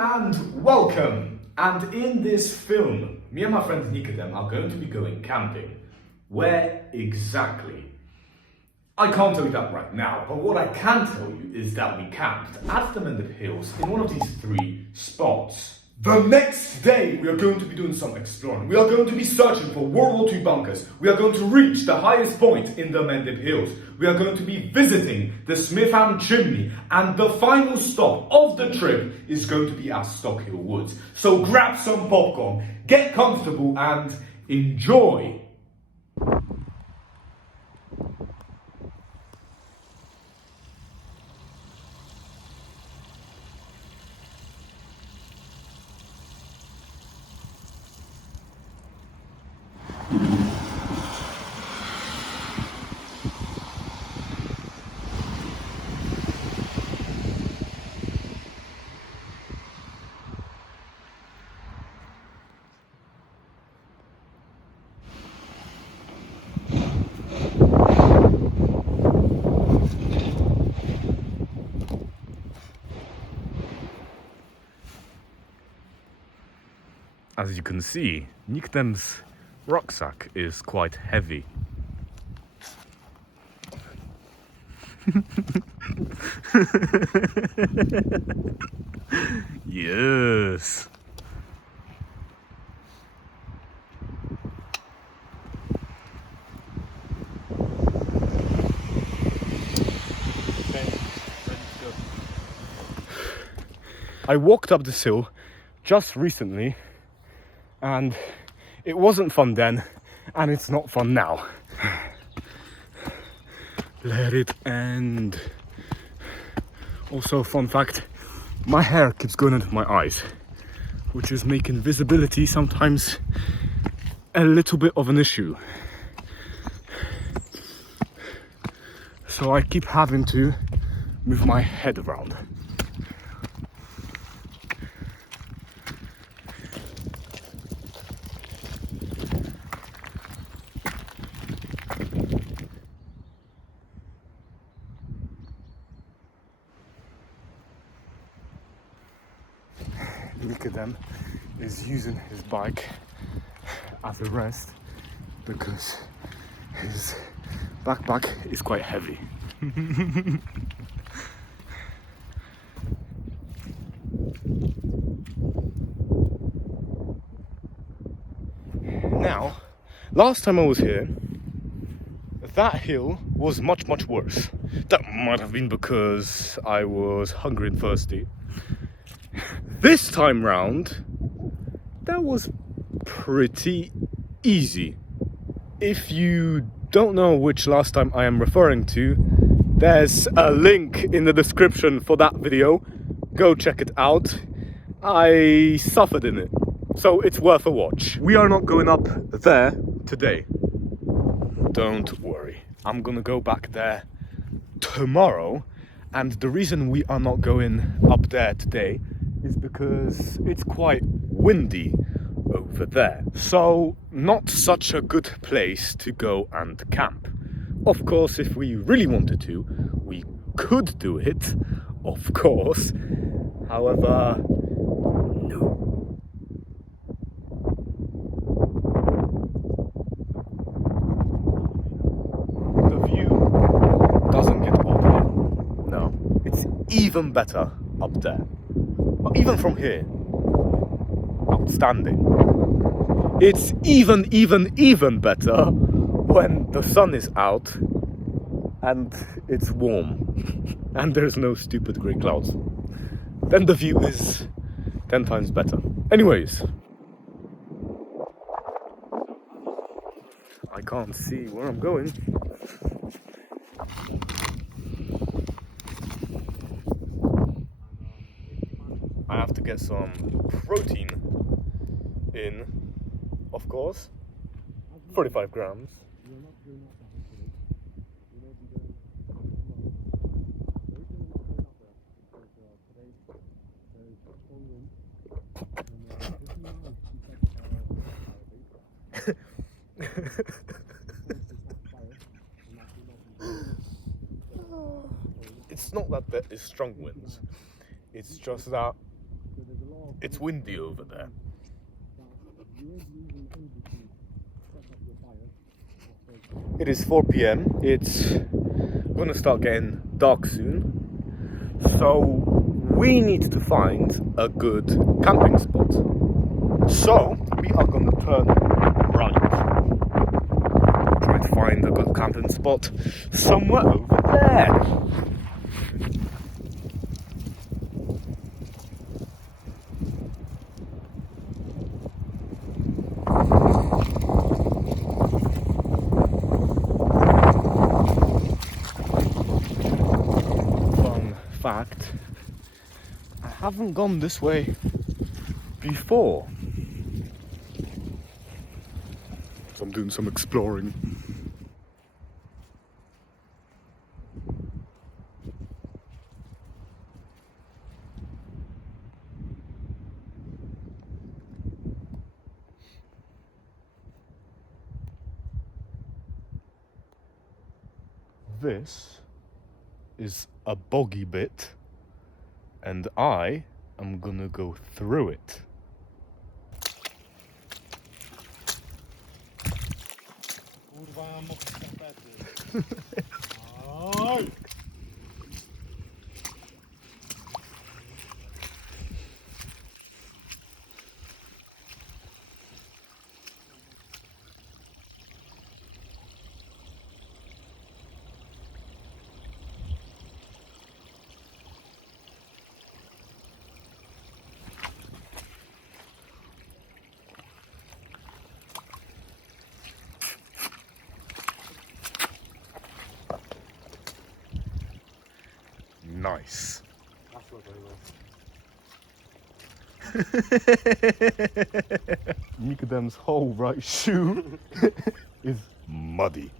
and welcome. And in this film, me and my friend Nikodem are going to be going camping. Where exactly? I can't tell you that right now, but what I can tell you is that we camped at the Mendip Hills in one of these three spots. The next day, we are going to be doing some exploring. We are going to be searching for World War II bunkers. We are going to reach the highest point in the Mendip Hills. We are going to be visiting the Smitham Chimney. And the final stop of the trip is going to be at Stockhill Woods. So grab some popcorn, get comfortable and enjoy. As you can see, Nikodem's rucksack is quite heavy. Yes. I walked up this hill just recently, and it wasn't fun then, and it's not fun now. Let it end. Also, fun fact, my hair keeps going into my eyes, which is making visibility sometimes a little bit of an issue. So I keep having to move my head around. Nikodem is using his bike as a rest because his backpack is quite heavy. Now, last time I was here, that hill was much worse. That might have been because I was hungry and thirsty. This time round, that was pretty easy. If you don't know which last time I am referring to, there's a link in the description for that video. Go check it out. I suffered in it, so it's worth a watch. We are not going up there today. Don't worry, I'm gonna go back there tomorrow. And the reason we are not going up there today is because it's quite windy over there. So not such a good place to go and camp. Of course, if we really wanted to, we could do it, of course. However, no. The view doesn't get better. No, it's even better up there. But even from here, outstanding. It's even better when the sun is out and it's warm and there's no stupid grey clouds. Then the view is 10 times better. Anyways, I can't see where I'm going. I have to get some protein in, of course, 45 grams. It's not that there is strong winds, it's just that It's windy over there. It is 4 p.m. It's gonna start getting dark soon. So we need to find a good camping spot. So we are gonna turn right. Try to find a good camping spot somewhere over there. Fun fact, I haven't gone this way before. So I'm doing some exploring. This is a boggy bit, and I am gonna go through it. Nice. That's what Nikodem's whole right shoe is muddy.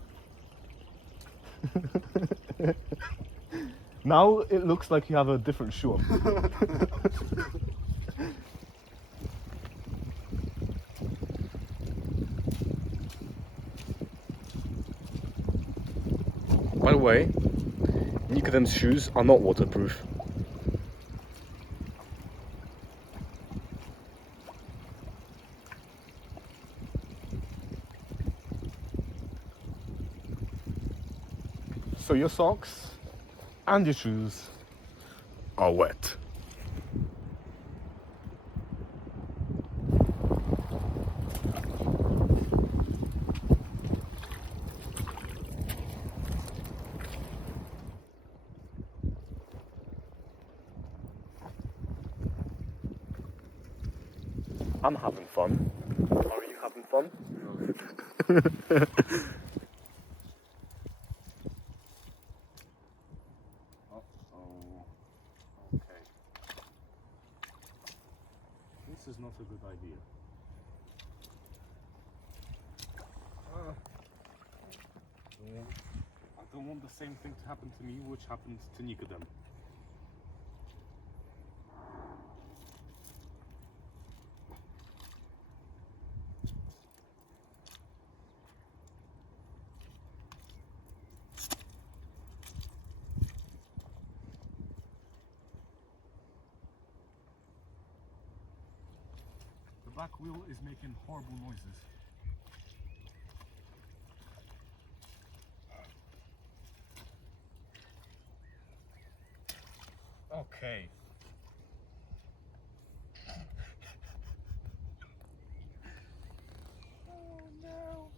Now it looks like you have a different shoe on. By the way, Nikodem's shoes are not waterproof. So your socks and your shoes are wet. I'm having fun. Are you having fun? No. Okay. This is not a good idea. I don't want the same thing to happen to me which happened to Nikodem. The back wheel is making horrible noises. Okay. Oh no.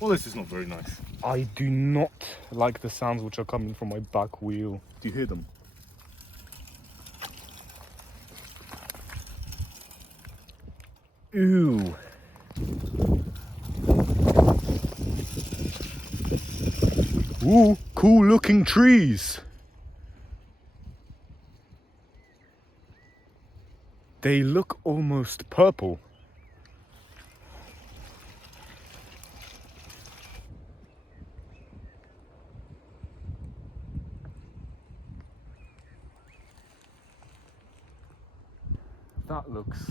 Well, this is not very nice. I do not like the sounds which are coming from my back wheel. Do you hear them? Ooh. Ooh, cool looking trees. They look almost purple. That looks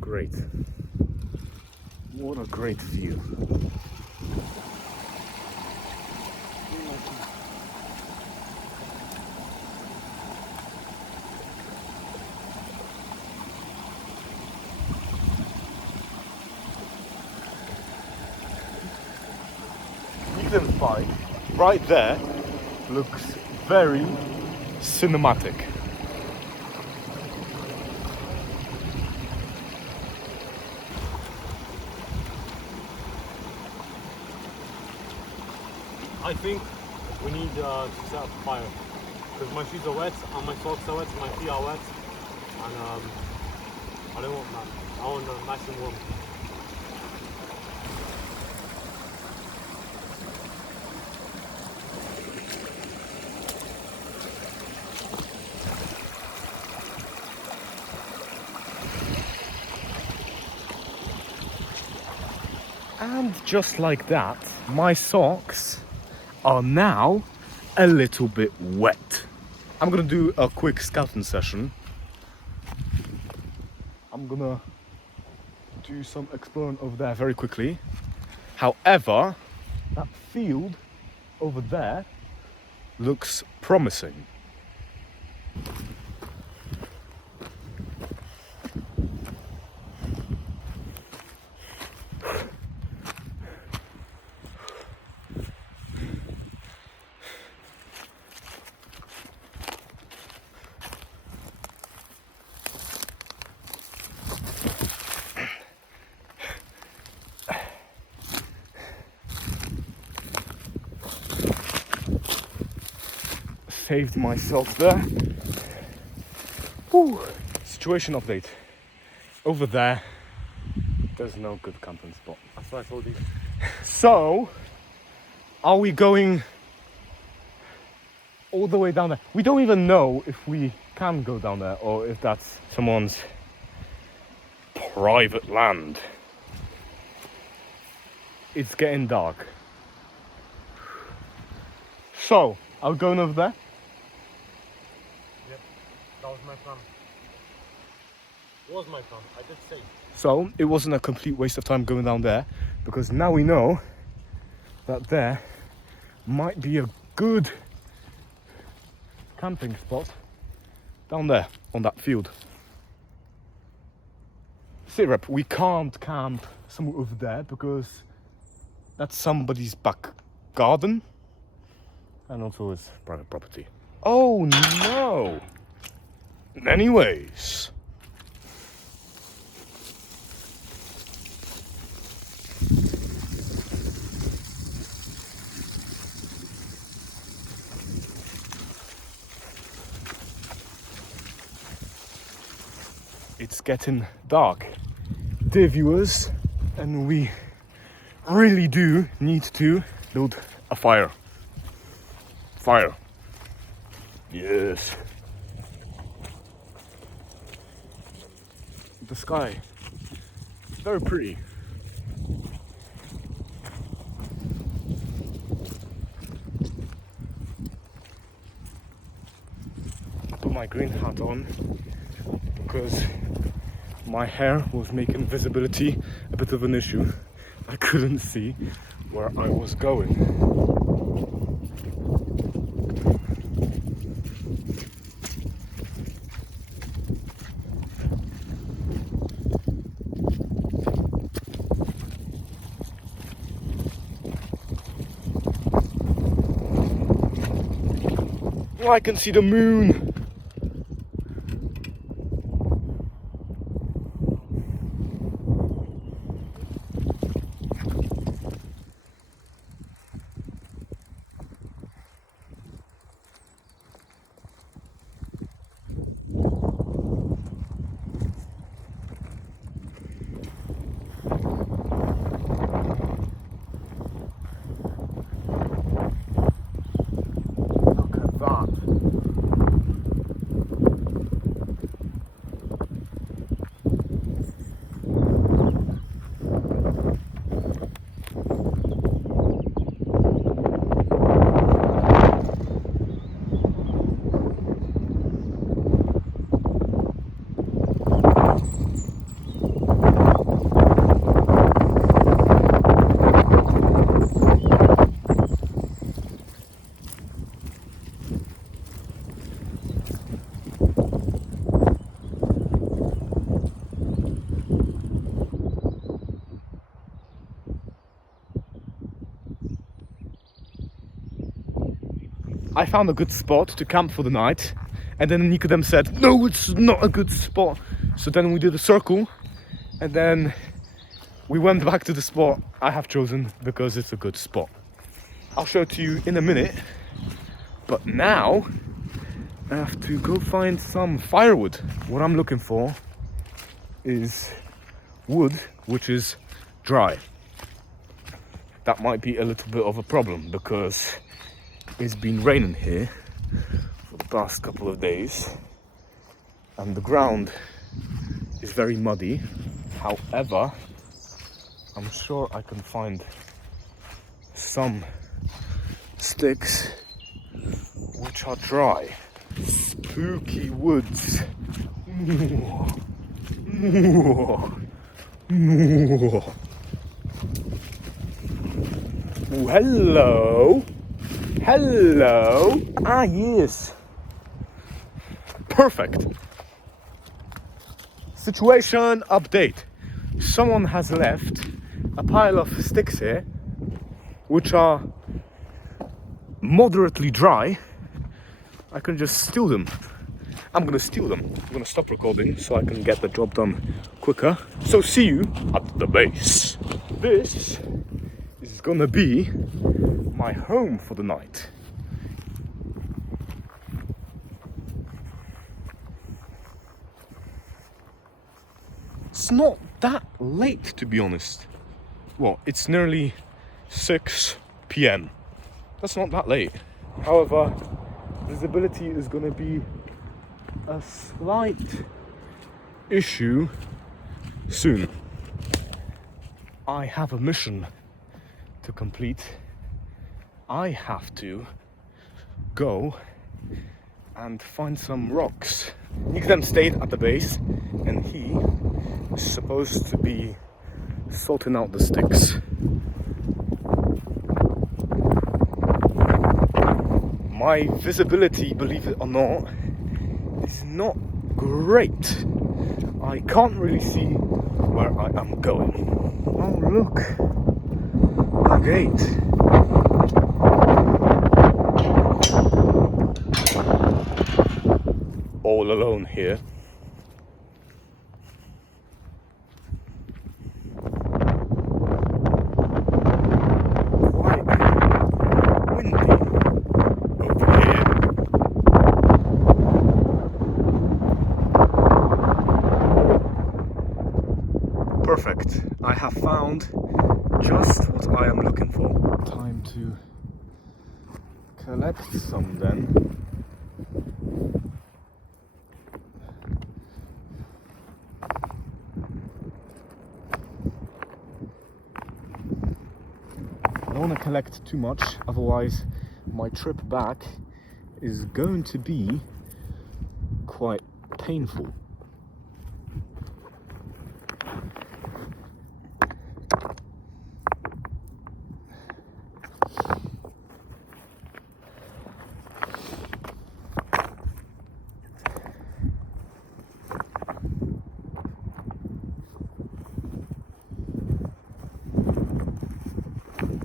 great. What a great view. Nikodem Meyer, right there, looks very cinematic. I think we need to set up a fire because my shoes are wet and my socks are wet, my feet are wet, and I don't want that. I want nice and warm. And just like that, my socks are now a little bit wet. I'm gonna do a quick scouting session. I'm gonna do some exploring over there very quickly. However, that field over there looks promising. Saved myself there. Whew. Situation update. Over there, there's no good camping spot. That's what I told you. So, are we going all the way down there? We don't even know if we can go down there or if that's someone's private land. It's getting dark. So, are we going over there? Yep, that was my plan. It was my plan, I did say. So, it wasn't a complete waste of time going down there, because now we know that there might be a good camping spot down there on that field. Syrup, we can't camp somewhere over there because that's somebody's back garden and also it's private property. Oh no! Anyways. It's getting dark, dear viewers, and we really do need to build a fire. Fire. Yes. The sky, very pretty. I put my green hat on because my hair was making visibility a bit of an issue. I couldn't see where I was going. I can see the moon. Look at that. I found a good spot to camp for the night, and then Nikodem said, no, it's not a good spot. So then we did a circle, and then we went back to the spot I have chosen because it's a good spot. I'll show it to you in a minute, but now I have to go find some firewood. What I'm looking for is wood which is dry. That might be a little bit of a problem because it's been raining here for the past couple of days and the ground is very muddy. However, I'm sure I can find some sticks which are dry. Spooky woods. Oh, hello. Hello. Ah, yes. Perfect. Situation update. Someone has left a pile of sticks here, which are moderately dry. I can just steal them. I'm gonna steal them. I'm gonna stop recording so I can get the job done quicker. So see you at the base. This is gonna be my home for the night. It's not that late, to be honest. Well, it's nearly 6 p.m. That's not that late. However, visibility is gonna be a slight issue soon. I have a mission to complete. I have to go and find some rocks. Nikodem stayed at the base and he is supposed to be sorting out the sticks. My visibility, believe it or not, is not great. I can't really see where I am going. Oh, look. A gate. All alone here. Quite windy over here. Perfect. I have found just what I am looking for. Time to collect some then. I don't want to collect too much, otherwise my trip back is going to be quite painful.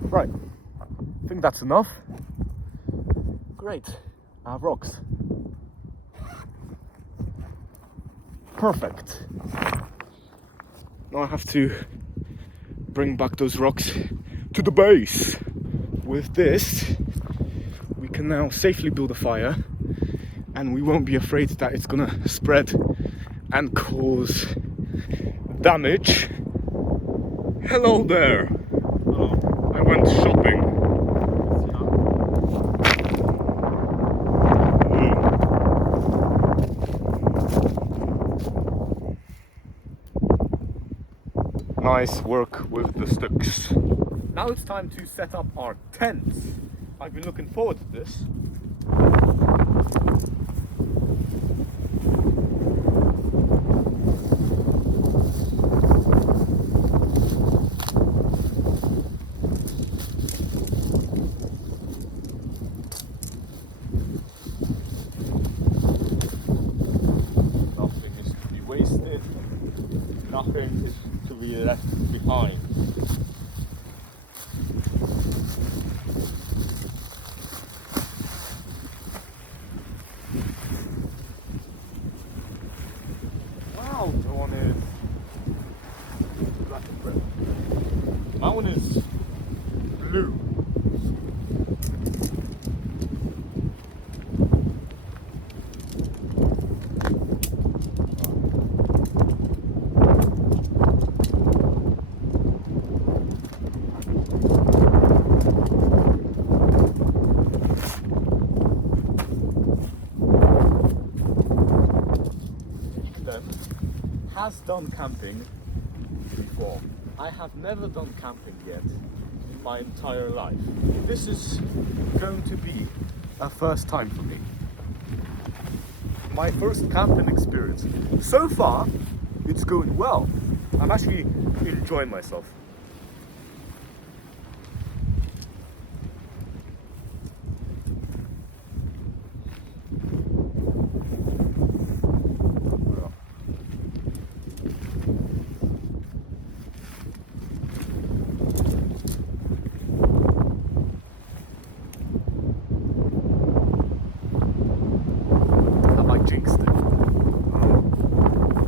Right, I think that's enough. Great, I have rocks. Perfect. Now I have to bring back those rocks to the base. With this, we can now safely build a fire and we won't be afraid that it's gonna spread and cause damage. Hello there. I went shopping. Nice work with the sticks. Now it's time to set up our tents. I've been looking forward to this. Nothing is to be left behind. has done camping before. I have never done camping yet in my entire life. This is going to be a first time for me. My first camping experience. So far, it's going well. I'm actually enjoying myself. Jinxed it.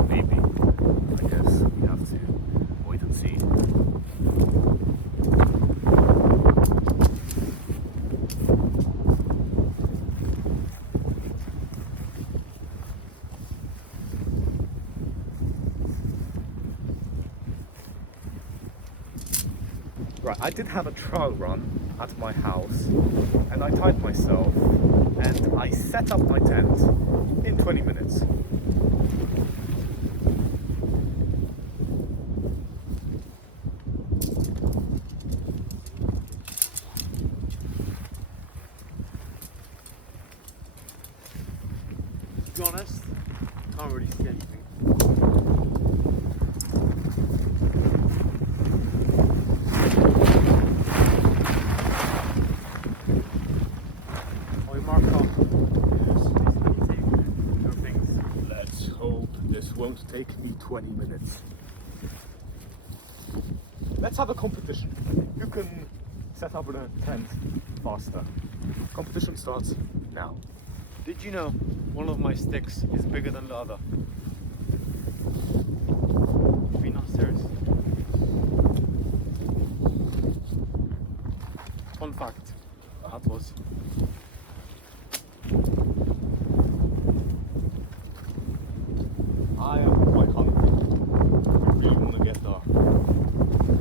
Maybe. I guess we have to wait and see. Right, I did have a trial run at my house, and I timed myself, and I set up my tent in 20 minutes. To be honest, can't really see anything. Let's hope this won't take me 20 minutes. Let's have a competition. Who can set up a tent faster? Competition starts now. Did you know one of my sticks is bigger than the other? Be not serious. Fun fact. That was. I am quite hungry. I really want to get the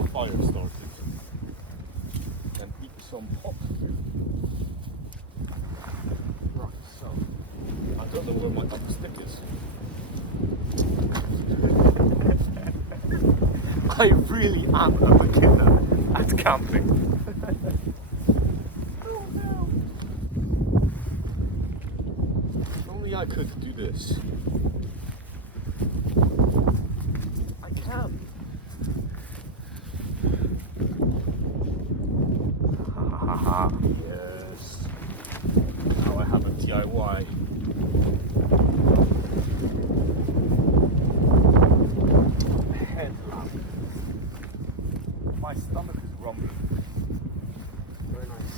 fire started and eat some hot food. Right, so I don't know where my other stick is. I really am a beginner at camping. Oh no! If only I could do this. I can. Ha. Yes. Now I have a DIY. Headlamp. My stomach is rumbling. Very nice.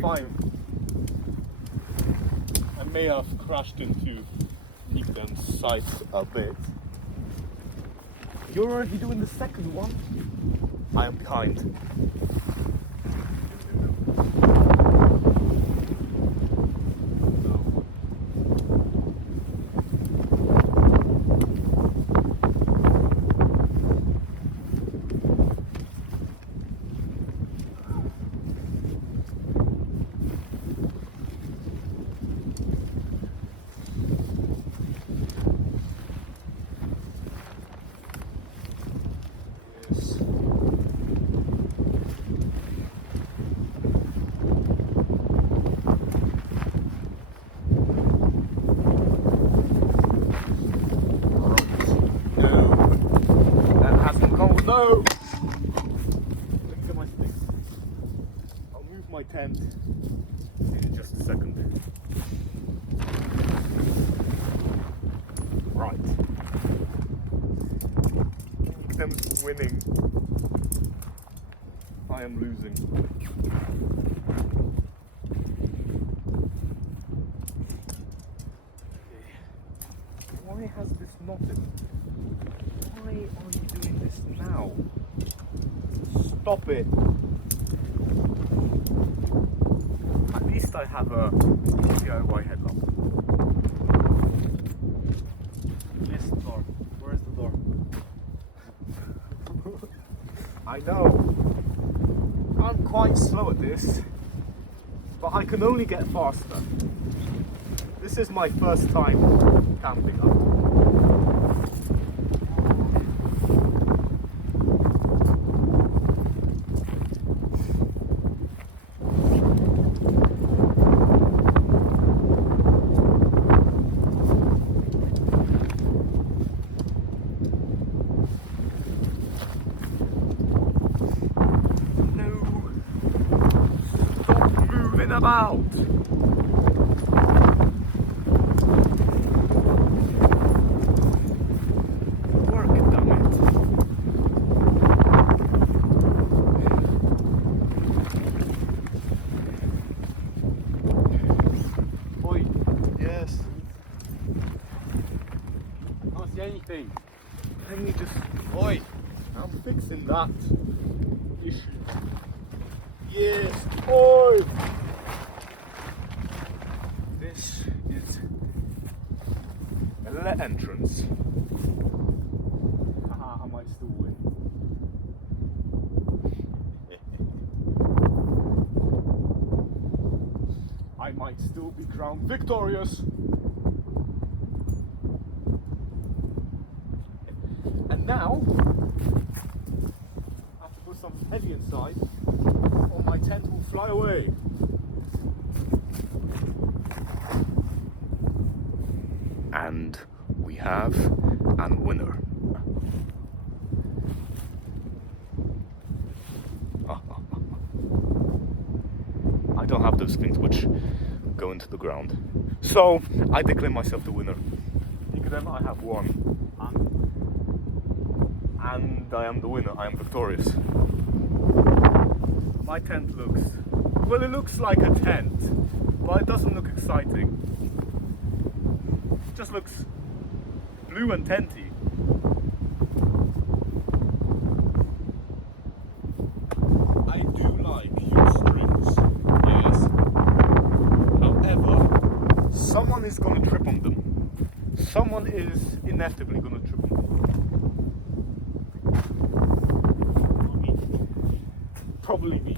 Fine. I may have crashed into Nikodem's site a bit. You're already doing the second one? I am behind. No! Let me get my sticks. I'll move my tent in just a second. Right. Nikodem's winning. I am losing. Okay. Why has this not been? Why are you doing this now? Stop it. At least I have a DIY headlamp. Yes, the door. Where's the door? I know. I'm quite slow at this, but I can only get faster. This is my first time camping up. About. Work, damn it. Oi, yes. I don't see anything. Can you just... Oi, I'm fixing that issue. Yes, oi! This is the entrance. Haha, I might still win. I might still be crowned victorious. And now, I have to put something heavy inside, or my tent will fly away. And we have a winner. I don't have those things which go into the ground. So I declare myself the winner. Nikodem, I have won. And I am the winner. I am victorious. My tent looks... Well, it looks like a tent, but it doesn't look exciting. It just looks blue and tenty. I do like huge strings, yes. However, someone is going to trip on them. Someone is inevitably going to trip on them. Probably me.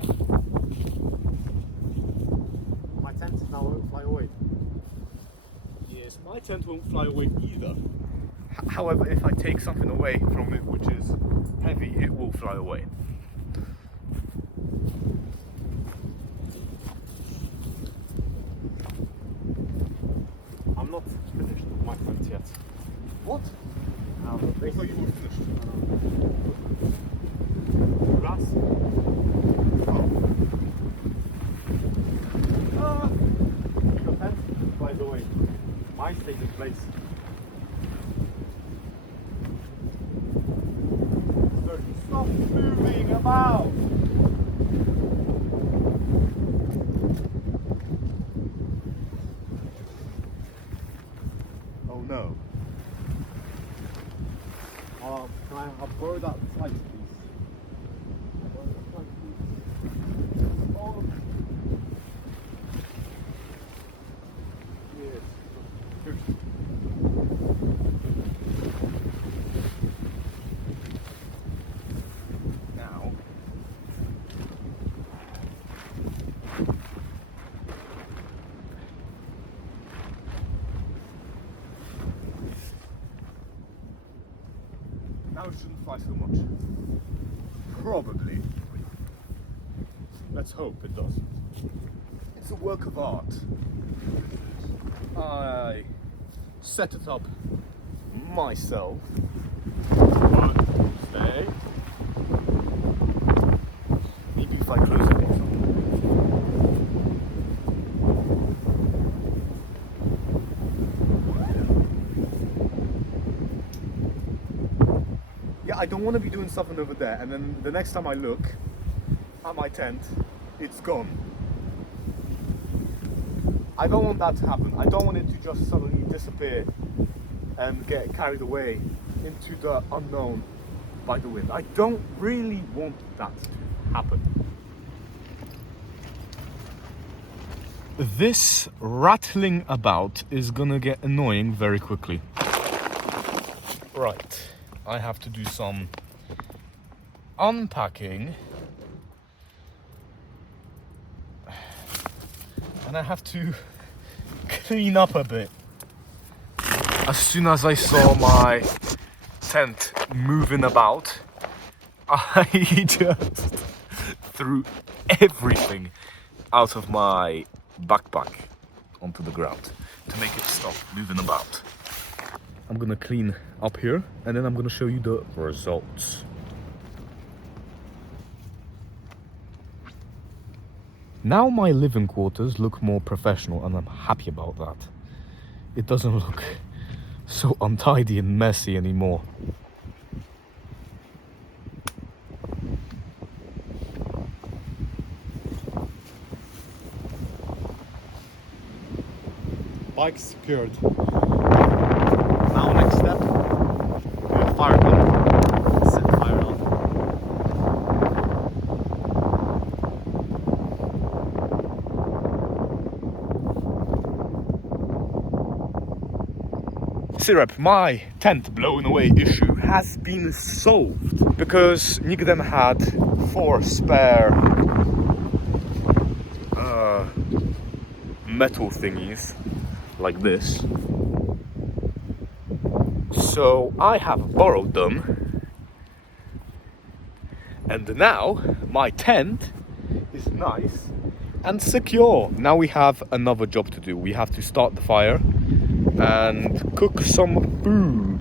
My tent now won't fly away. Yes, my tent won't fly away either. However, if I take something away from it which is heavy, it will fly away. I'm not finished with my tent yet. What? I thought you were finished. Grass? Your tent flies away. Mine stays in place. Stop moving about! Oh no. Can I borrow that light, please? Oh. Yes. Now. Now it shouldn't fly so much. Probably. Let's hope it does. It's a work of art. I set it up myself. But stay. Maybe if I close it or something. Yeah, I don't want to be doing something over there, and then the next time I look at my tent, it's gone. I don't want that to happen. I don't want it to just suddenly disappear and get carried away into the unknown by the wind. I don't really want that to happen. This rattling about is gonna get annoying very quickly. Right, I have to do some unpacking, and I have to clean up a bit. As soon as I saw my tent moving about, I just threw everything out of my backpack onto the ground to make it stop moving about. I'm gonna clean up here and then I'm gonna show you the results. Now my living quarters look more professional and I'm happy about that. It doesn't look so untidy and messy anymore. Bike secured. Now next step, we fire gun. Set the fire on. Syrup, my tent blown away issue has been solved because Nikodem had 4 spare metal thingies like this. So I have borrowed them, and now my tent is nice and secure. Now we have another job to do. We have to start the fire and cook some food.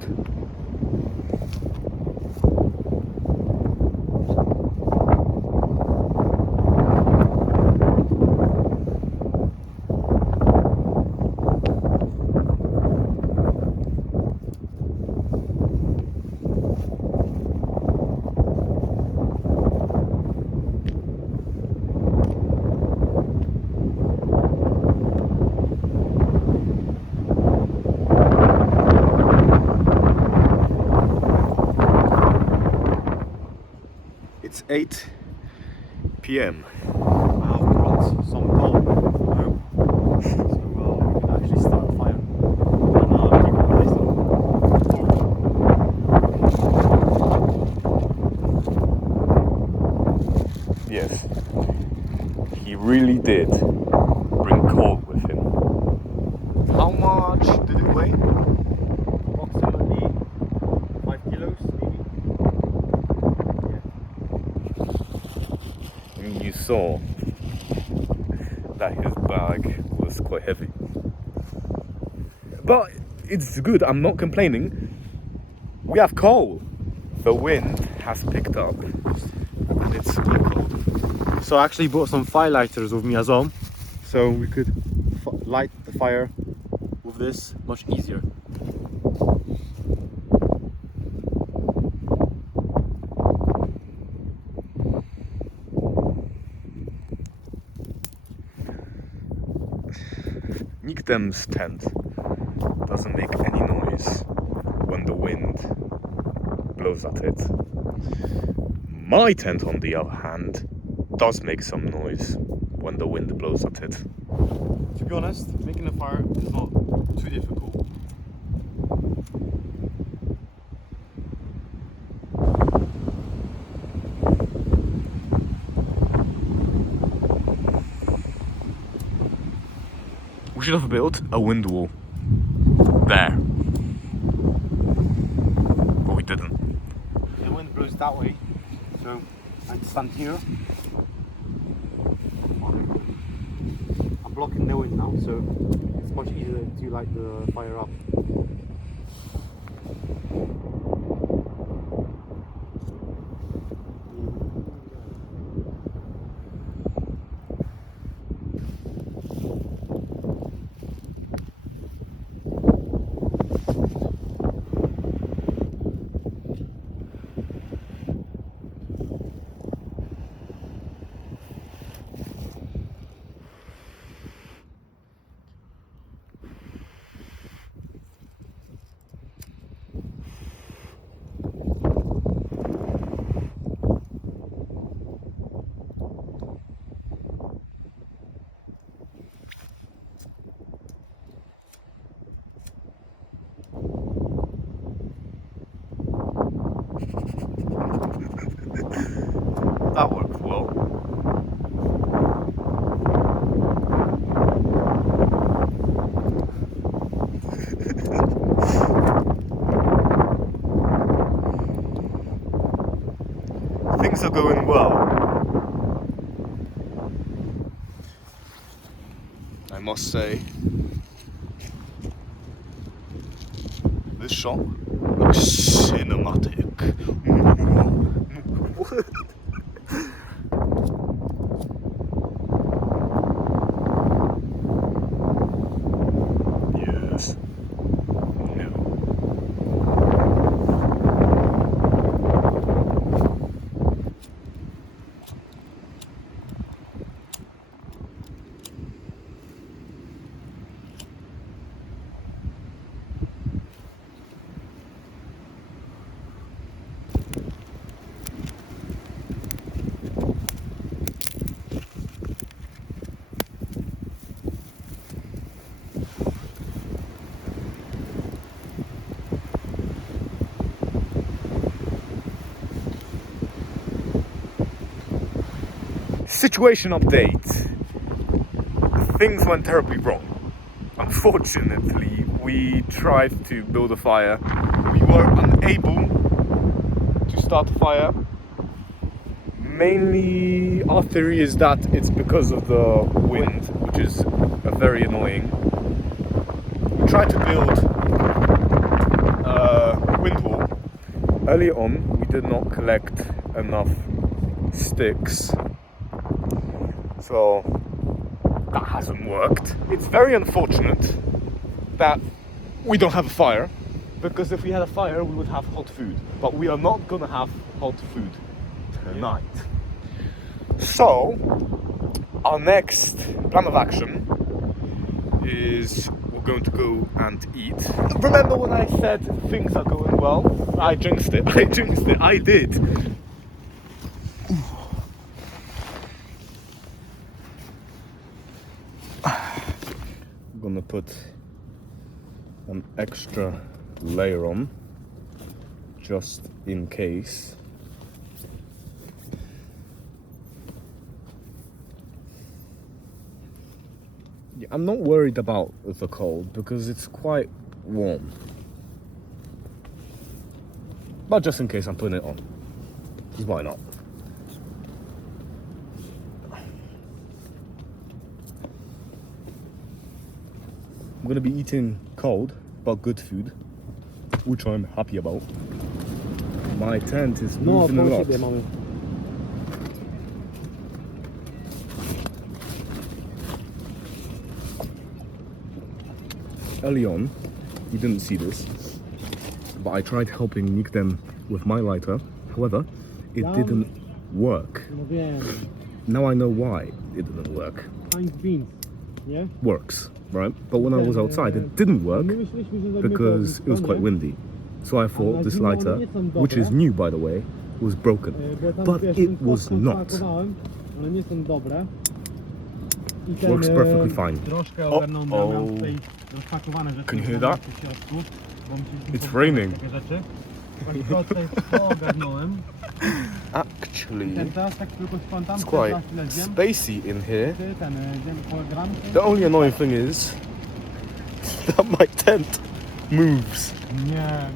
It's 8 p.m. I've brought some coal home, so we can actually start a fire and keep it blazing. Yes, he really did bring coal with him. How much did it weigh? Approximately 5 kilos, maybe. I mean, you saw that his bag was quite heavy. But it's good, I'm not complaining. We have coal. The wind has picked up and it's super cold. So I actually brought some firelighters with me as well, so we could light the fire with this much easier. Nikodem's tent doesn't make any noise when the wind blows at it. My tent, on the other hand, does make some noise when the wind blows at it. To be honest, making a fire is not too difficult. We should have built a wind wall there, but we didn't. The wind blows that way, so I stand here. I'm blocking the wind now, so it's much easier to light the fire up. going well. I must say, this shot looks cinematic. Yes. No. Situation update. Things went terribly wrong. Unfortunately, we tried to build a fire. We were unable to start a fire. Mainly, our theory is that it's because of the wind, which is very annoying. We tried to build a wind wall. Early on, we did not collect enough sticks. So that hasn't worked. It's very unfortunate that we don't have a fire, because if we had a fire we would have hot food, but we are not gonna have hot food tonight. So our next plan of action is we're going to go and eat. Remember when I said things are going well? I jinxed it. I did. I'm gonna put an extra layer on just in case. Yeah, I'm not worried about the cold because it's quite warm, but just in case I'm putting it on, because why not? I'm gonna be eating cold but good food, which I'm happy about. My tent is moving a lot. Early on, you didn't see this, but I tried helping Nikodem with my lighter. However, it didn't work. Now I know why it didn't work. Works, right? But when I was outside, it didn't work because it was quite windy. So I thought this lighter, which is new by the way, was broken. But it was not. Works perfectly fine. Oh. Can you hear that? It's raining. Actually, it's quite spacey in here. The only annoying thing is that my tent moves. Nie.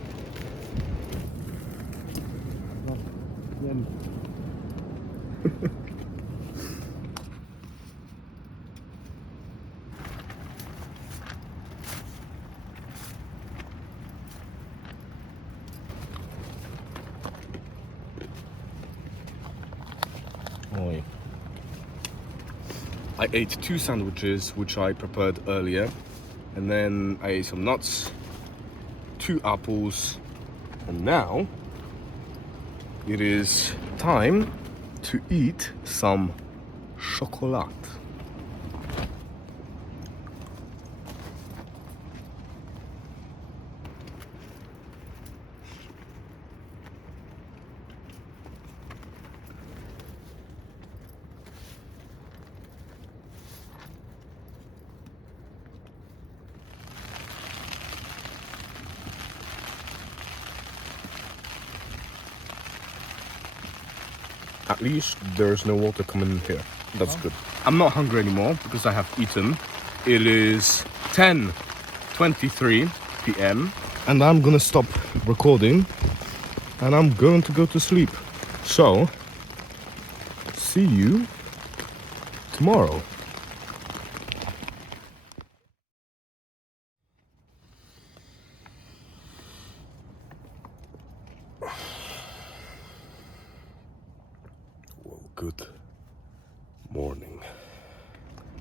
I ate 2 sandwiches which I prepared earlier, and then I ate some nuts, 2 apples, and now it is time to eat some chocolate. At least there's no water coming in here. That's good. I'm not hungry anymore because I have eaten. It is 10:23 p.m. and I'm gonna stop recording and I'm going to go to sleep. So see you tomorrow. Well, good morning.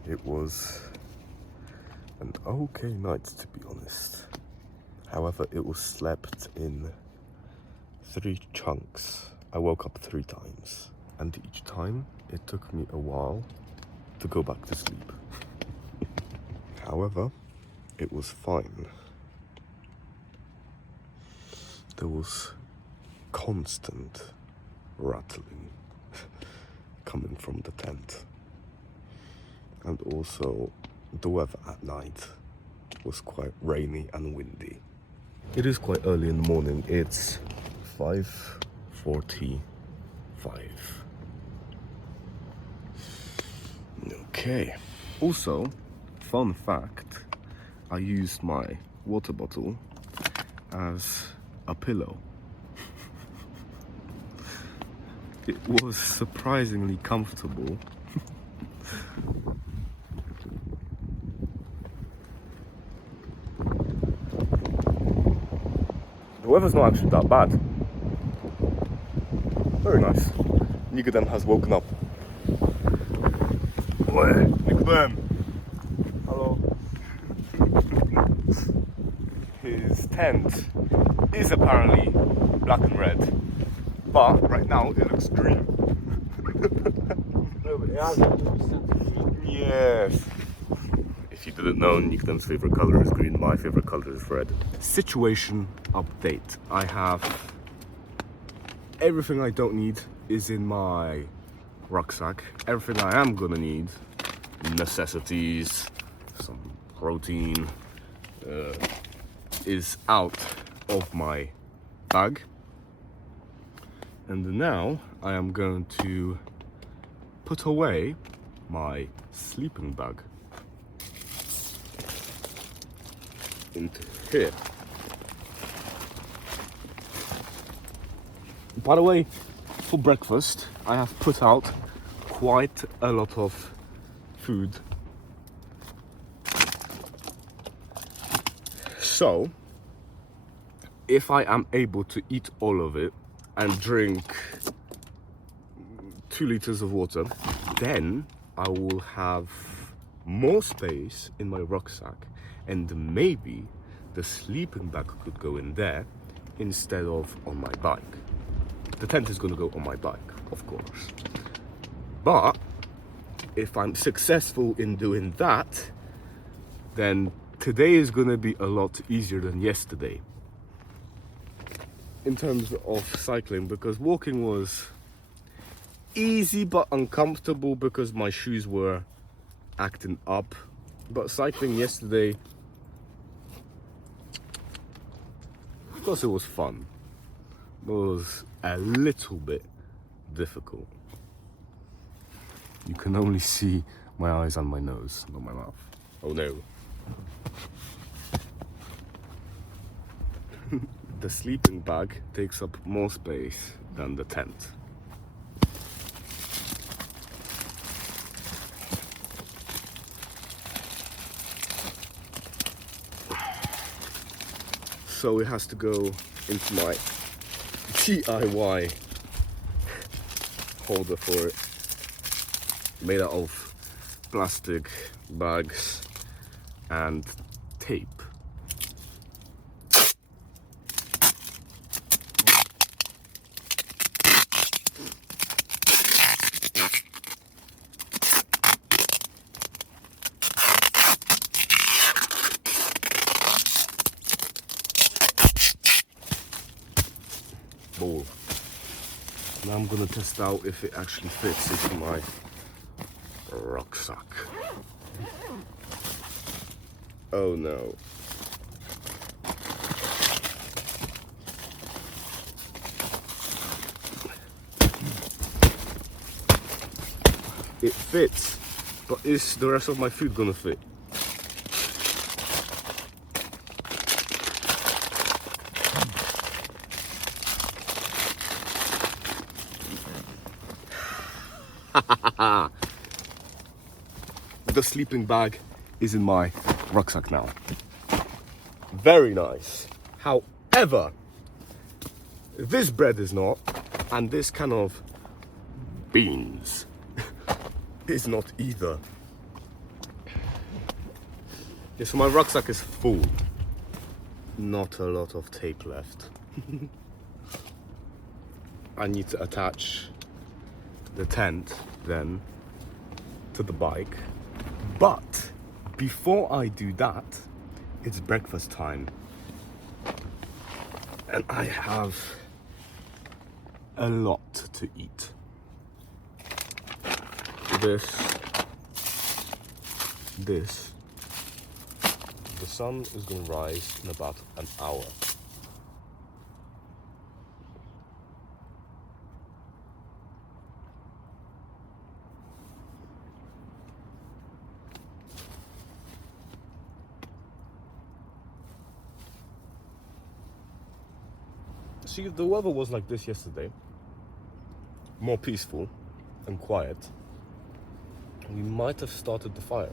It was an okay night, to be honest. However, it was slept in 3 chunks. I woke up 3 times, and each time it took me a while to go back to sleep. However, it was fine. There was constant rattling coming from the tent. And also, the weather at night was quite rainy and windy. It is quite early in the morning. It's 5:45. Okay. Also, fun fact, I used my water bottle as a pillow. It was surprisingly comfortable. The weather's not actually that bad. Very nice. Nikodem has woken up. Oi, Nikodem! Hello. His tent is apparently black and red, but right now it looks green. Yes. If you didn't know, Nikodem's favorite color is green, my favorite color is red. Situation update. I have everything I don't need is in my rucksack. Everything I am gonna need, necessities, some protein, is out of my bag. And now I am going to put away my sleeping bag into here. By the way, for breakfast I have put out quite a lot of food. So if I am able to eat all of it and drink 2 liters of water, then I will have more space in my rucksack, and maybe the sleeping bag could go in there instead of on my bike. The tent is going to go on my bike, of course. But if I'm successful in doing that, then today is going to be a lot easier than yesterday in terms of cycling, because walking was easy but uncomfortable because my shoes were acting up. But cycling yesterday, because it was fun, was a little bit difficult. You can only see my eyes and my nose, not my mouth. Oh no. The sleeping bag takes up more space than the tent. So it has to go into my DIY holder for it, made out of plastic bags and tape. Ball. Now I'm gonna test out if it actually fits into my rucksack. Oh no. It fits, but is the rest of my food gonna fit? The sleeping bag is in my rucksack now. Very nice. However, this bread is not, and this kind of beans is not either. Yeah, so my rucksack is full. Not a lot of tape left. I need to attach the tent then to the bike. But before I do that, it's breakfast time. And I have a lot to eat. This. The sun is going to rise in about an hour. See, if the weather was like this yesterday, more peaceful and quiet, we might have started the fire.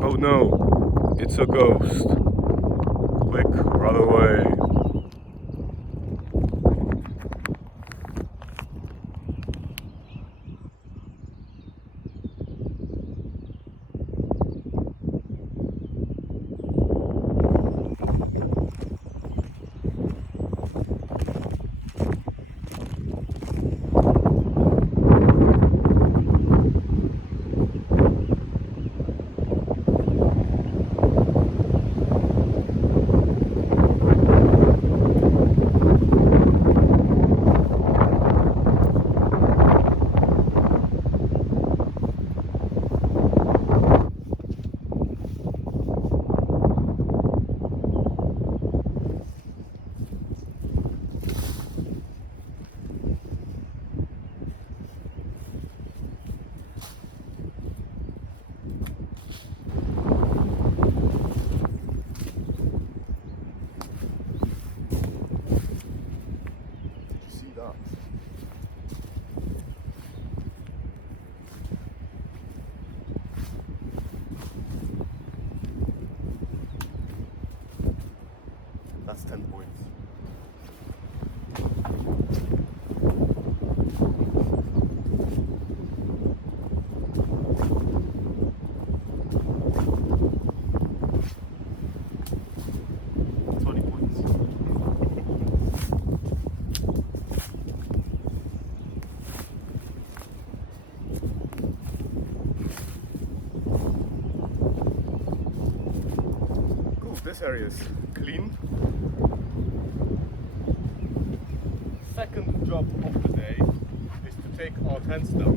Oh no, it's a ghost. Quick, run away. That's 10 points. This area is clean. Second job of the day is to take our tents down.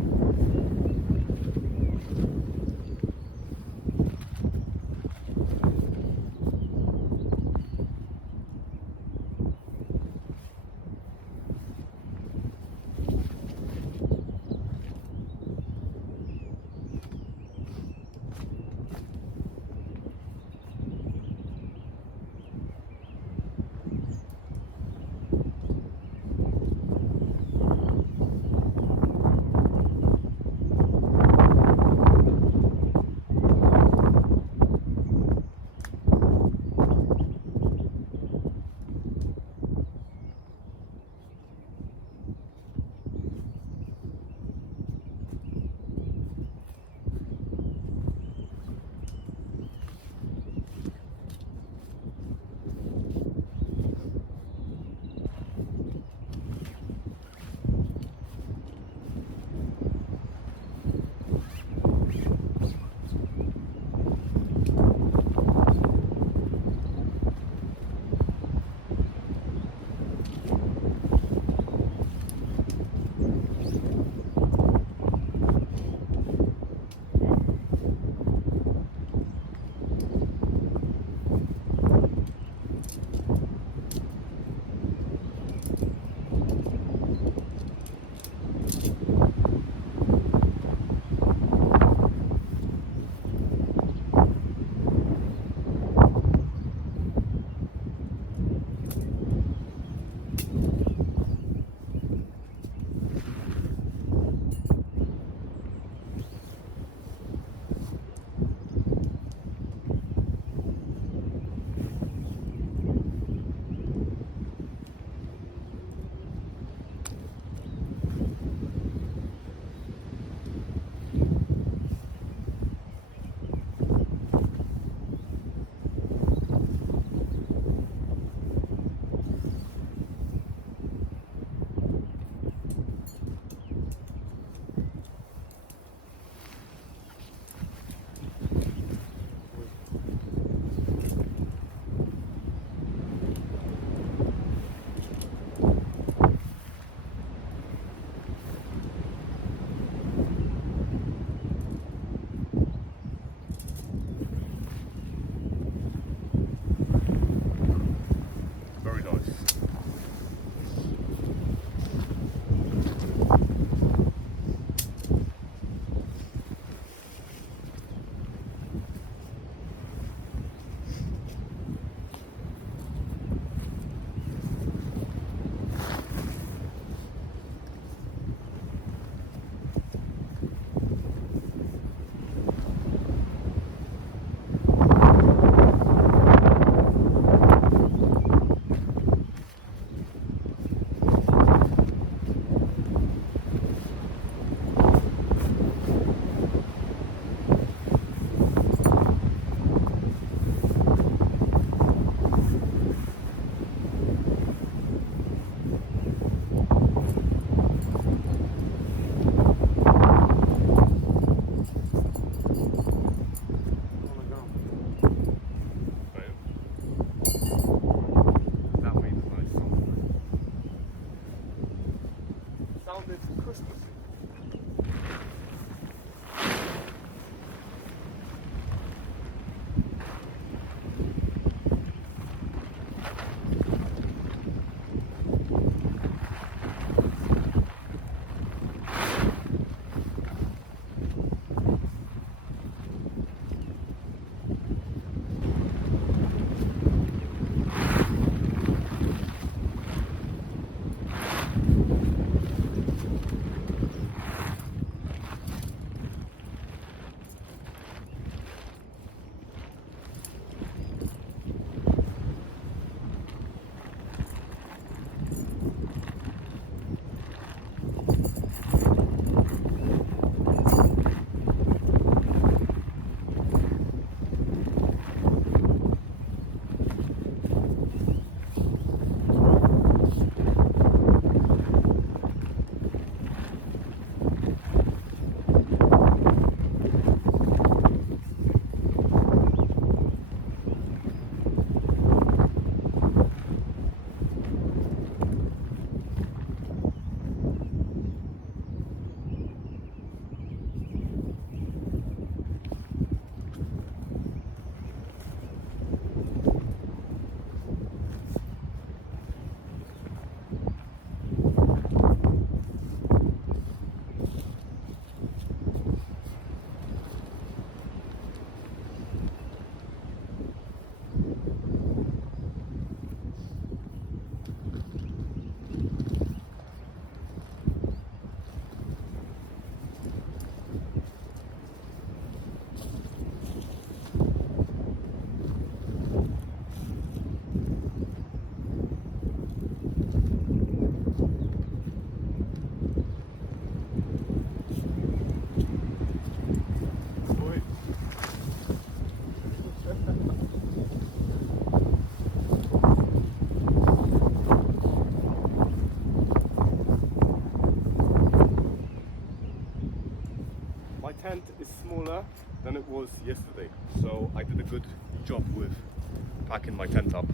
tent is smaller than it was yesterday, so I did a good job with packing my tent up.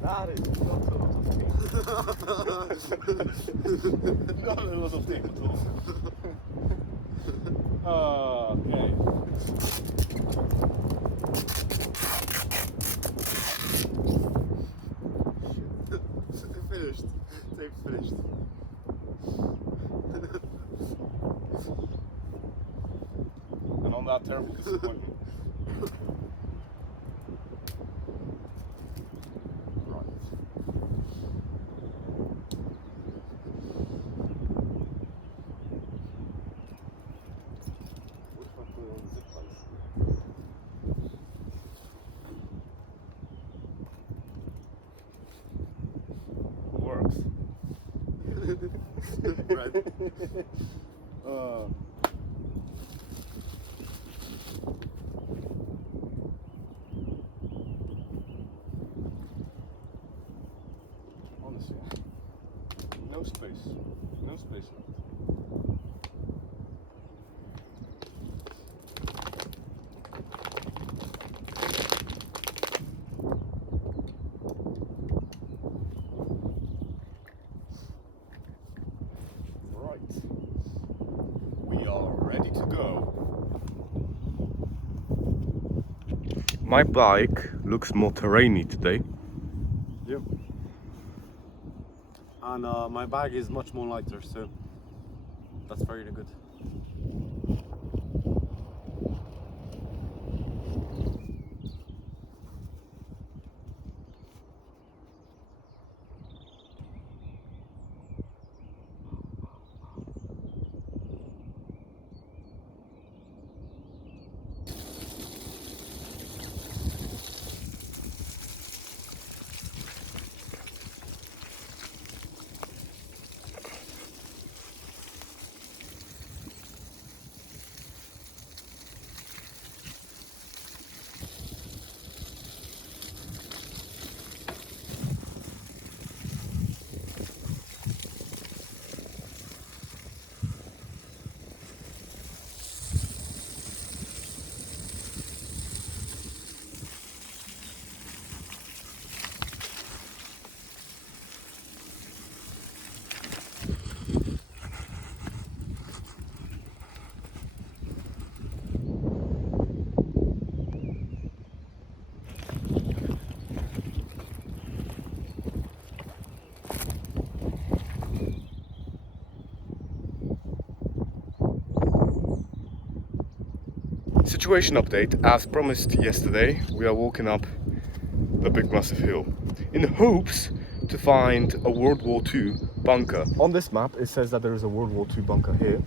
That is not so Not a lot of tape at all. Okay. Finished. Tape's finished. And on that terrible disappointment. Right. What if I put it on the zip ties? Works. Right. Honestly, no space left. Right, we are ready to go. My bike looks more terrainy today. Yep. And my bag is much more lighter, so that's very good. Situation update, as promised yesterday, we are walking up the big massive hill in hopes to find a World War II bunker. On this map it says that there is a World War II bunker here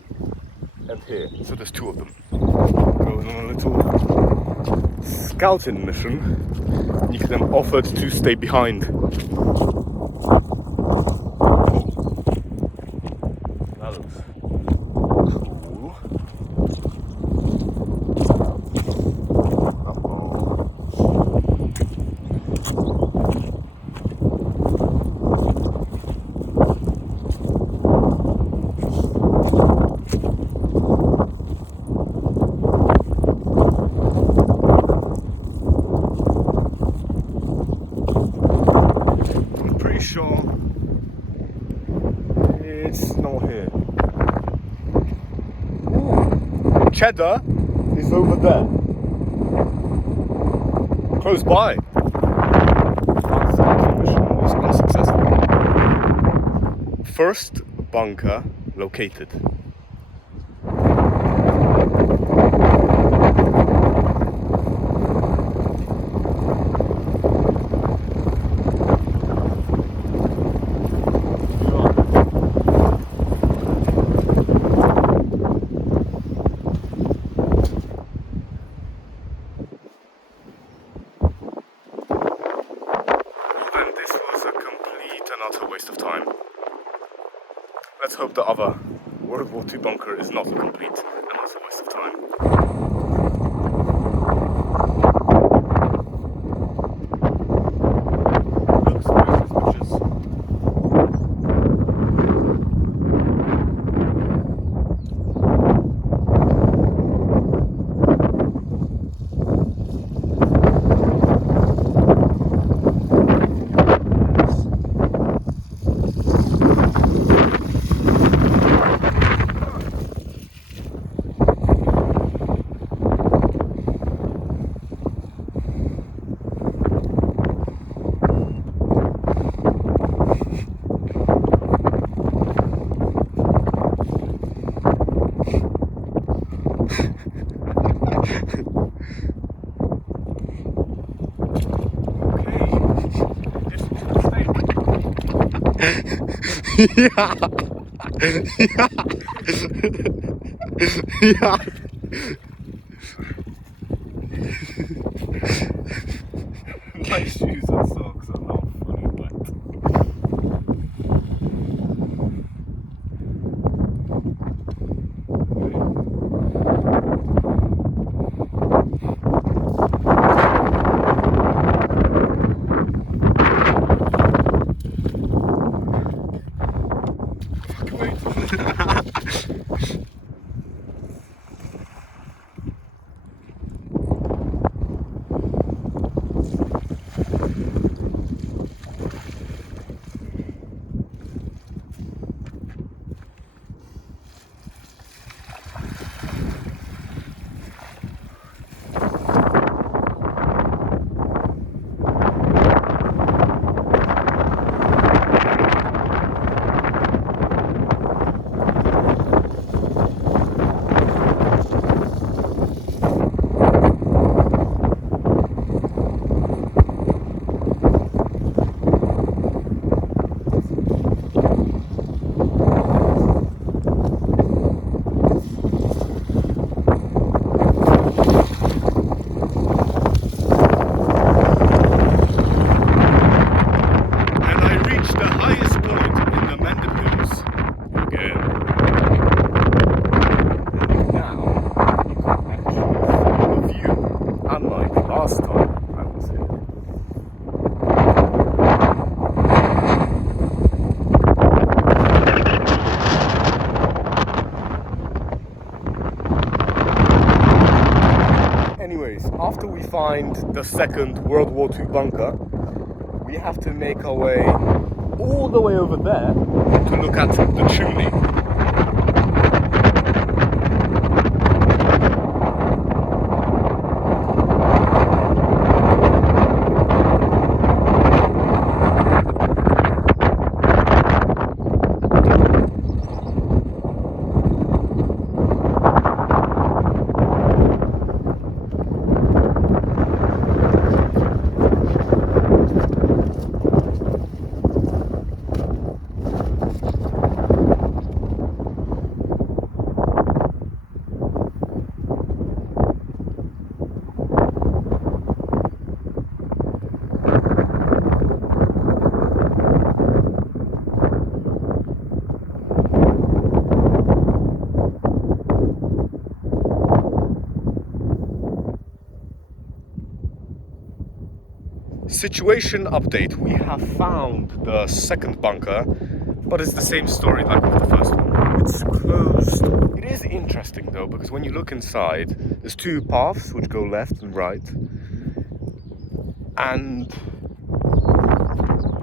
and here, so there's two of them. Going on a little scouting mission. Nikodem offered to stay behind. That looks cool. Sure, it's not here. Ooh. Cheddar is over there, close by. That mission was unsuccessful. First bunker located. Utter waste of time. Let's hope the other World War II bunker is not a complete and utter waste of time. Yeah. Yeah. My shoes and socks are now fully wet. And I reached the highest point in the Mendibles again. Now you can actually feel the view, unlike last time I was here. Anyways, after we find the second World War II bunker, we have to make our way all the way over there to look at the chimney. Situation update. We have found the second bunker, but it's the same story like with the first one. It's closed. It is interesting though, because when you look inside, there's two paths which go left and right. And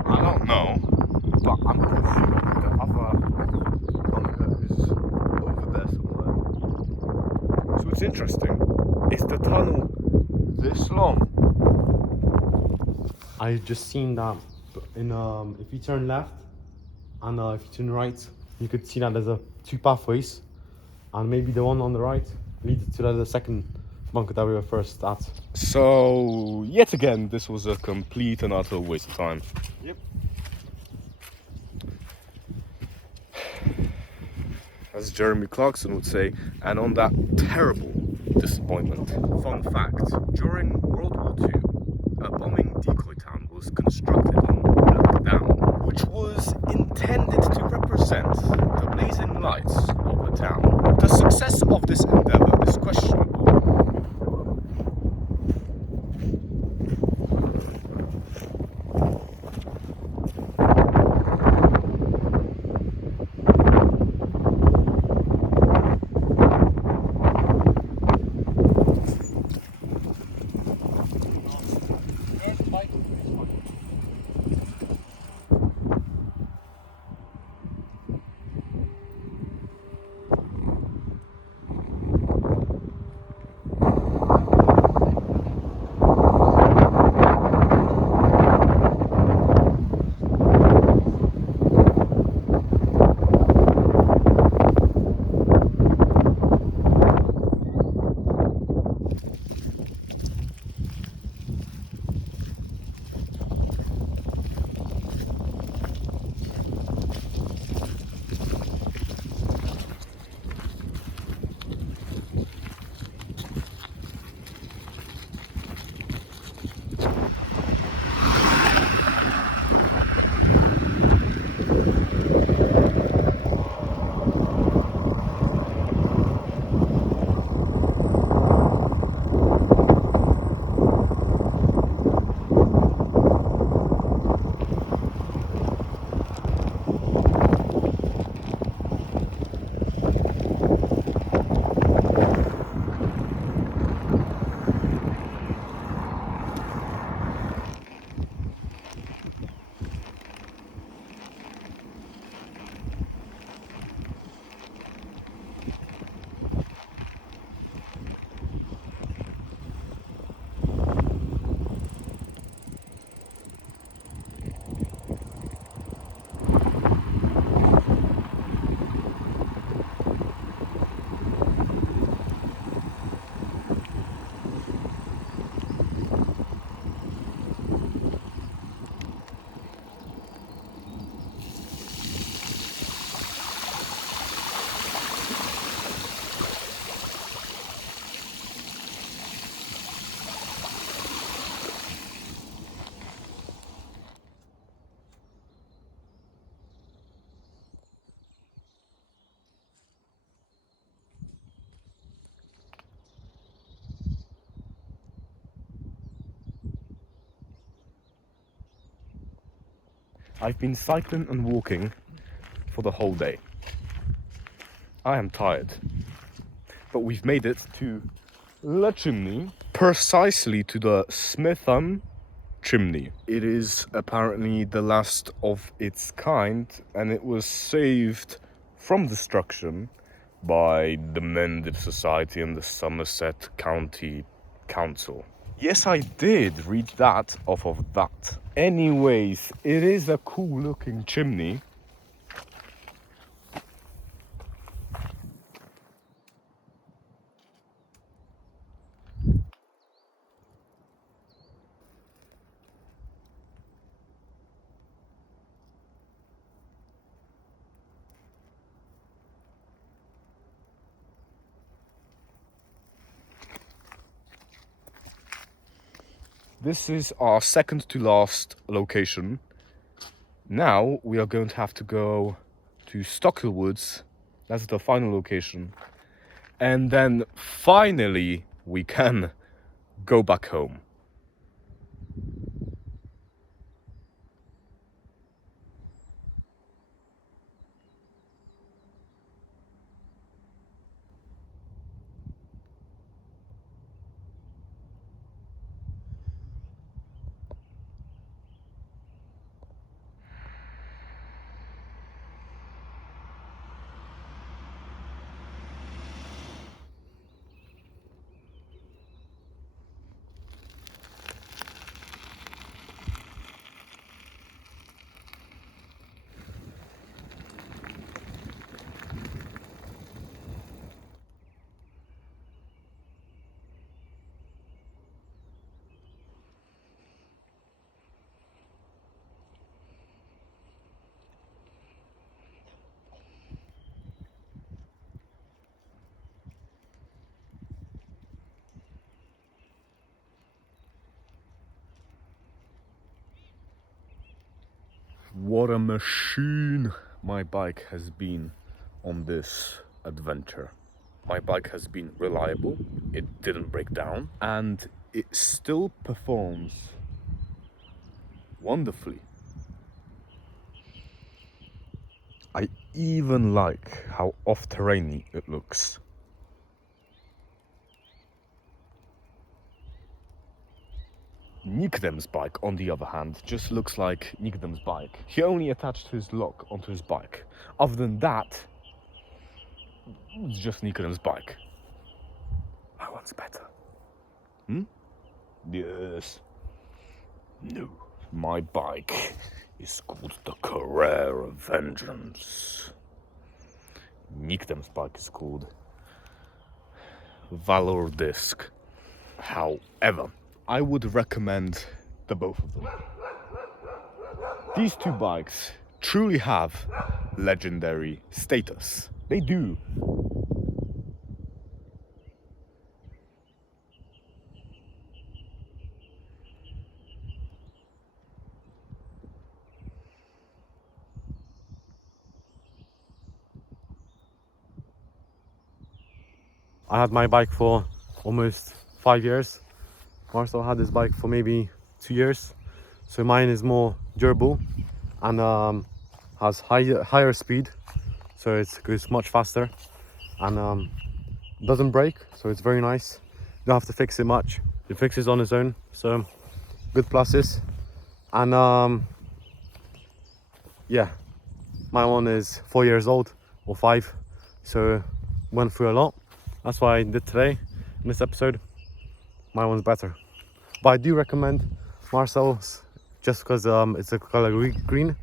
I don't know, but I'm pretty sure the other bunker is over there somewhere. So it's interesting. Is the tunnel this long? I just seen that in if you turn left and if you turn right, you could see that there's two pathways, and maybe the one on the right leads to the second bunker that we were first at. So yet again, this was a complete and utter waste of time. Yep. As Jeremy Clarkson would say, and on that terrible disappointment. Fun fact, during World War II, a bombing decoy town was constructed on Black Down, which was intended to represent the blazing lights of the town. The success of this endeavor is questionable. I've been cycling and walking for the whole day. I am tired. But we've made it to the chimney, precisely to the Smitham chimney. It is apparently the last of its kind, and it was saved from destruction by the Mendip Society and the Somerset County Council. Yes, I did read that off of that. Anyways, it is a cool looking chimney. This is our second to last location. Now we are going to have to go to Stockill Woods. That's the final location. And then finally we can go back home. What a machine my bike has been on this adventure. My bike has been reliable, it didn't break down, and it still performs wonderfully. I even like how off-terrainy it looks. Nikodem's bike, on the other hand, just looks like Nikodem's bike. He only attached his lock onto his bike. Other than that, it's just Nikodem's bike. My one's better. Yes. No. My bike is called the Career of Vengeance. Nikodem's bike is called Valor Disc. However, I would recommend the both of them. These two bikes truly have legendary status. They do. I had my bike for almost 5 years. Marcel had his bike for maybe 2 years. So mine is more durable and has higher speed. So it goes much faster and doesn't break. So it's very nice. You don't have to fix it much. It fixes on its own. So good pluses. And yeah, my one is 4 years old or 5. So went through a lot. That's what I did today in this episode. My one's better, but I do recommend Marcel's just because it's a color green,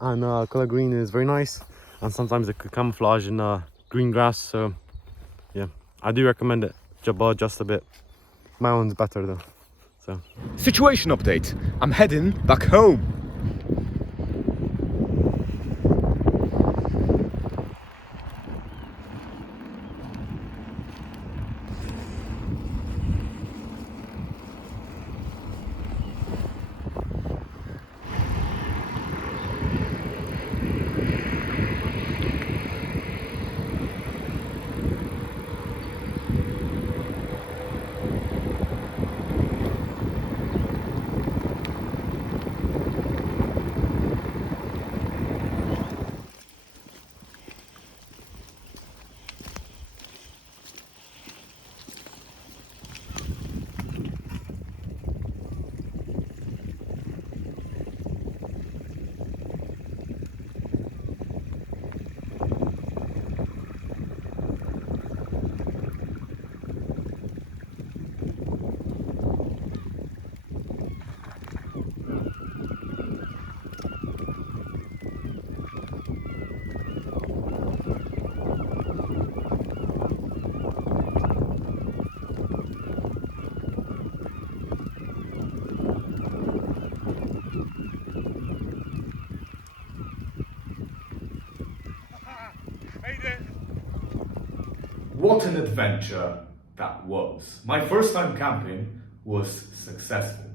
and color green is very nice, and sometimes it could camouflage in green grass. So yeah, I do recommend it, just a bit. My one's better though. So Situation update. I'm heading back home. what an adventure that was. My first time camping was successful.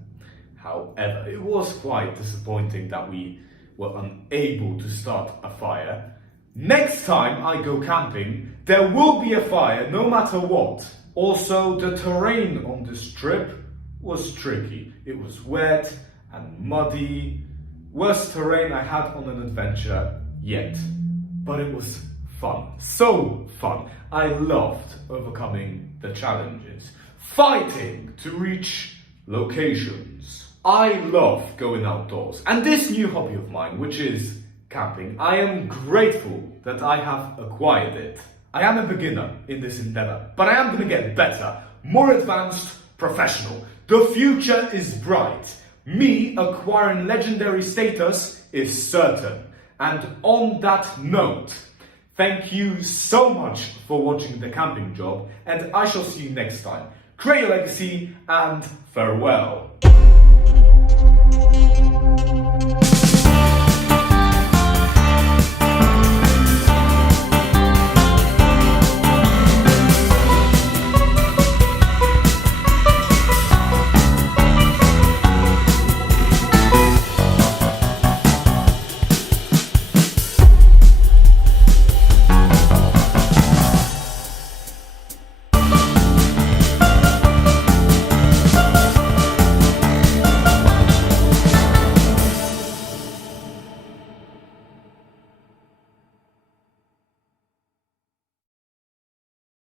However, it was quite disappointing that we were unable to start a fire. Next time I go camping, there will be a fire no matter what. Also, the terrain on this trip was tricky. It was wet and muddy. Worst terrain I had on an adventure yet. But it was fun. So fun. I loved overcoming the challenges. Fighting to reach locations. I love going outdoors. And this new hobby of mine, which is camping, I am grateful that I have acquired it. I am a beginner in this endeavor, but I am going to get better, more advanced, professional. The future is bright. Me acquiring legendary status is certain. And on that note, thank you so much for watching The Camping Job, and I shall see you next time. Create your legacy and farewell.